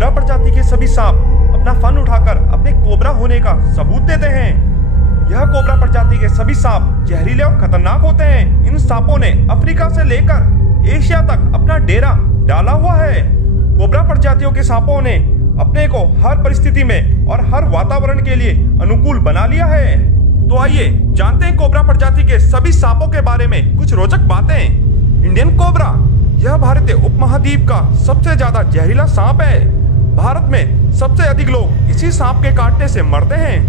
Cobra प्रजाति के सभी सांप अपना फन उठाकर अपने कोबरा होने का सबूत देते हैं। यह कोबरा प्रजाति के सभी सांप जहरीले और खतरनाक होते हैं। इन सांपों ने अफ्रीका से लेकर एशिया तक अपना डेरा डाला हुआ है। कोबरा प्रजातियों के सांपों ने अपने को हर परिस्थिति में और हर वातावरण के लिए अनुकूल बना लिया है। तो आइए जानते हैं कोबरा प्रजाति के सभी सांपों के बारे में कुछ रोचक बातें। इंडियन कोबरा, यह भारतीय उपमहाद्वीप का सबसे ज्यादा जहरीला सांप है। भारत में सबसे अधिक लोग इसी सांप के काटने से मरते हैं,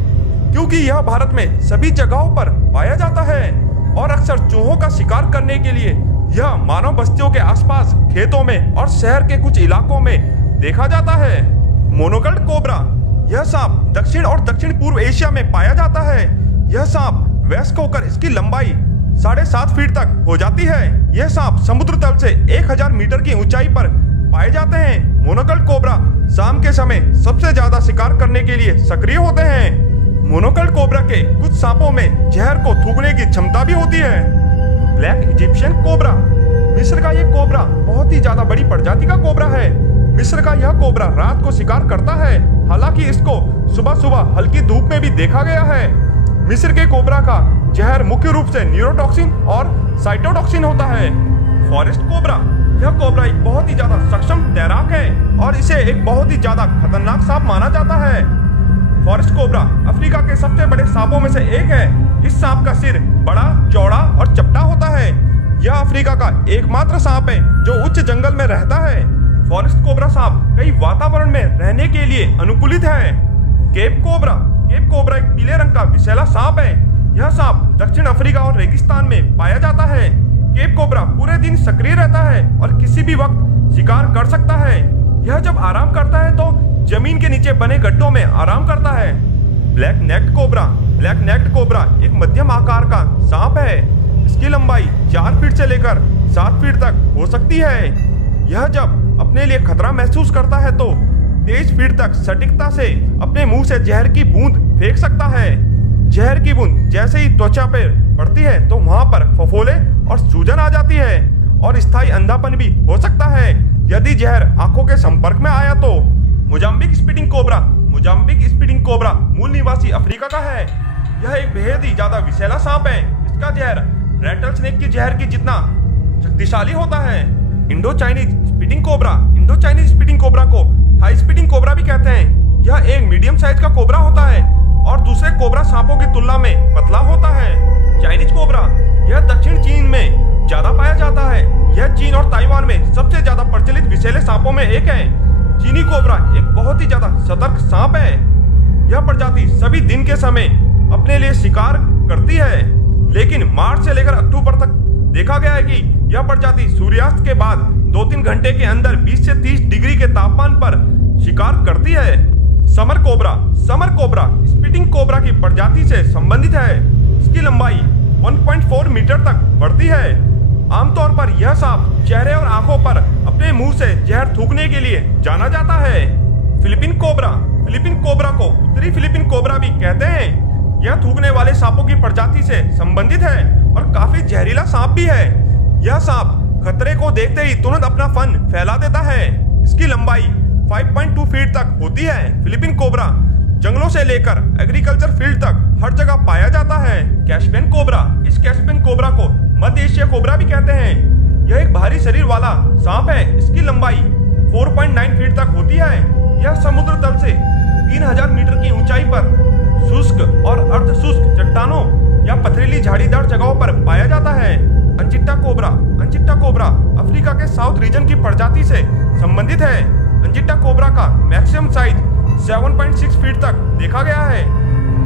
क्योंकि यह भारत में सभी जगहों पर पाया जाता है और अक्सर चूहों का शिकार करने के लिए यह मानव बस्तियों के आसपास, खेतों में और शहर के कुछ इलाकों में देखा जाता है। मोनोकल्ट कोबरा, यह सांप दक्षिण और दक्षिण पूर्व एशिया में पाया जाता है। यह सांप वयस्क होकर इसकी लंबाई 7.5 फीट तक हो जाती है। यह सांप समुद्र तल से 1000 मीटर की ऊंचाई पर पाए जाते हैं। मोनोकल्ट कोबरा शाम के समय सबसे ज्यादा शिकार करने के लिए सक्रिय होते हैं। मोनोकल्ट कोबरा के कुछ सांपों में जहर को थूकने की क्षमता भी होती है। ब्लैक इजिप्शियन कोबरा, मिस्र का यह कोबरा बहुत ही ज्यादा बड़ी प्रजाति का कोबरा है। मिस्र का यह कोबरा रात को शिकार करता है, हालांकि इसको सुबह सुबह हल्की धूप में भी देखा गया है। मिस्र के कोबरा का जहर मुख्य रूप से न्यूरोटॉक्सिन और साइटोटॉक्सिन होता है। फॉरेस्ट कोबरा, यह कोबरा एक बहुत ही ज्यादा सक्षम तैराक है और इसे एक बहुत ही ज्यादा खतरनाक सांप माना जाता है। फॉरेस्ट कोबरा अफ्रीका के सबसे बड़े सांपों में से एक है। इस सांप का सिर बड़ा, चौड़ा और चपटा होता है। यह अफ्रीका का एकमात्र सांप है जो उच्च जंगल में रहता है। फॉरेस्ट कोबरा सांप कई वातावरण में रहने के लिए अनुकूलित है। केप कोबरा, केप कोबरा एक पीले रंग का विषैला सांप है। यह सांप दक्षिण अफ्रीका और रेगिस्तान में पाया जाता है। केप कोबरा पूरे दिन सक्रिय रहता है और किसी भी वक्त शिकार कर सकता है। यह जब आराम करता है तो जमीन के नीचे बने गड्ढों में आराम करता है। Black necked cobra, black necked cobra एक मध्यम आकार का सांप है। इसकी लंबाई 4 फीट से लेकर 7 फीट तक हो सकती है। यह जब अपने लिए खतरा महसूस करता है तो 23 फीट तक सटीकता से अपने मुंह से जहर की बूंद फेंक सकता है। जहर की बूंद जैसे ही त्वचा पर पड़ती है तो वहां पर फफोले और सूजन आ जाती है और स्थायी अंधापन भी हो सकता है यदि जहर आंखों के संपर्क में आया तो। Mozambique speeding cobra, Mozambique speeding cobra मूल निवासी अफ्रीका का है। यह एक बेहद ही ज्यादा विषैला सांप है। इसका जहर रैटल स्नेक के जहर की जितना शक्तिशाली होता है। Indo Chinese speeding cobra, Indo Chinese speeding cobra को हाई स्पीडिंग कोबरा भी कहते हैं। यह एक मीडियम साइज का कोबरा होता है और दूसरे कोबरा सांपों की तुलना में पतला होता है। चाइनीज कोबरा, यह दक्षिण चीन में ज्यादा पाया जाता है। यह चीन और ताइवान में सबसे ज्यादा प्रचलित विषैले सांपों में एक है। चीनी कोबरा एक बहुत ही ज्यादा सतर्क सांप है। यह प्रजाति सभी दिन के समय अपने लिए शिकार करती है, लेकिन मार्च से लेकर अक्टूबर तक देखा गया है कि यह प्रजाति सूर्यास्त के बाद 2-3 घंटे के अंदर 20 से 30 डिग्री के तापमान पर शिकार करती है। Summer cobra, summer cobra speeding cobra की प्रजाति से संबंधित है। इसकी लंबाई 1.4 मीटर तक बढ़ती है। आमतौर पर यह सांप चेहरे और आंखों पर अपने मुंह से जहर थूकने के लिए जाना जाता है। फिलीपीन कोबरा, फिलीपीन कोबरा को उत्तरी फिलीपीन कोबरा भी कहते हैं। यह थूकने वाले सांपों की प्रजाति से संबंधित है और काफी जहरीला सांप भी है। यह सांप खतरे को देखते ही तुरंत अपना फन फैला देता है। इसकी लंबाई 5.2 फीट तक होती है। फिलीपीन कोबरा जंगलों से लेकर एग्रीकल्चर फील्ड तक हर जगह पाया जाता है। कैस्पियन कोबरा, इस कैस्पियन कोबरा को मध्य एशिया कोबरा भी कहते हैं। यह एक भारी शरीर वाला सांप है। इसकी लंबाई 4.9 फीट तक होती है। यह समुद्र तल से 3000 मीटर की ऊंचाई पर शुष्क और अर्ध शुष्क चट्टानों या पथरीली झाड़ीदार जगहों पर पाया जाता है। अंचिट्टा कोबरा, अंचिट्टा कोबरा अफ्रीका के साउथ रीजन की प्रजाति से संबंधित है। अंचिट्टा कोबरा का मैक्सिमम साइज 7.6 फीट तक देखा गया है।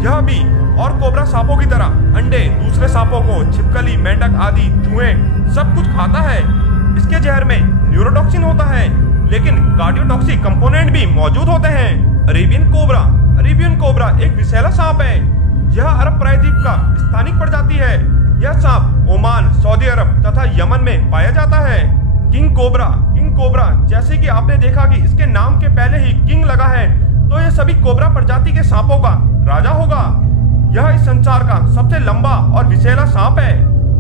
यह भी और कोबरा सांपों की तरह अंडे, दूसरे सांपों को, छिपकली, मेंढक आदि चूहे सब कुछ खाता है। इसके जहर में न्यूरोटॉक्सिन होता है, लेकिन कार्डियोटॉक्सिक कंपोनेंट भी मौजूद होते हैं। अरेबियन कोबरा, अरेबियन कोबरा एक विषैला सांप है। यह अरब प्रायद्वीप का स्थानिक प्रजाति है। यह सांप ओमान, सऊदी अरब तथा यमन में पाया जाता है। किंग कोबरा, किंग कोबरा जैसे कि आपने देखा कि इसके नाम के पहले ही किंग लगा है तो यह सभी कोबरा प्रजाति के सांपों का राजा होगा। यह इस संसार का सबसे लंबा और विषैला सांप है।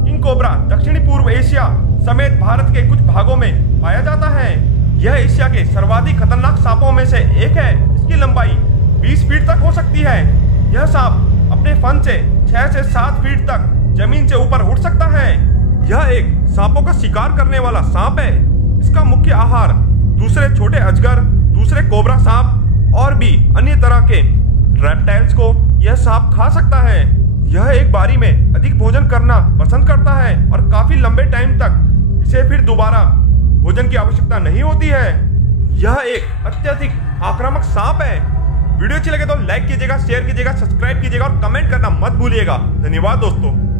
किंग कोबरा दक्षिणी पूर्व एशिया समेत भारत के कुछ भागों में पाया जाता है। यह एशिया के सर्वाधिक खतरनाक सांपों में से अधिक है। इसकी लंबाई 20 फीट तक हो सकती है। यह सांप अपने फन से 6 से 7 फीट तक जमीन से ऊपर उठ सकता है। यह एक सांपों का शिकार करने वाला सांप है। इसका मुख्य आहार दूसरे छोटे अजगर, दूसरे कोबरा सांप और भी अन्य तरह के रेप्टाइल्स को यह सांप खा सकता है। यह एक बारी में अधिक भोजन करना पसंद करता है और काफी लंबे टाइम तक इसे फिर दोबारा भोजन की आवश्यकता नहीं होती है। यह एक अत्यधिक आक्रामक सांप है। वीडियो अच्छी लगे तो लाइक कीजिएगा, शेयर कीजिएगा, सब्सक्राइब कीजिएगा और कमेंट करना मत भूलिएगा। धन्यवाद दोस्तों।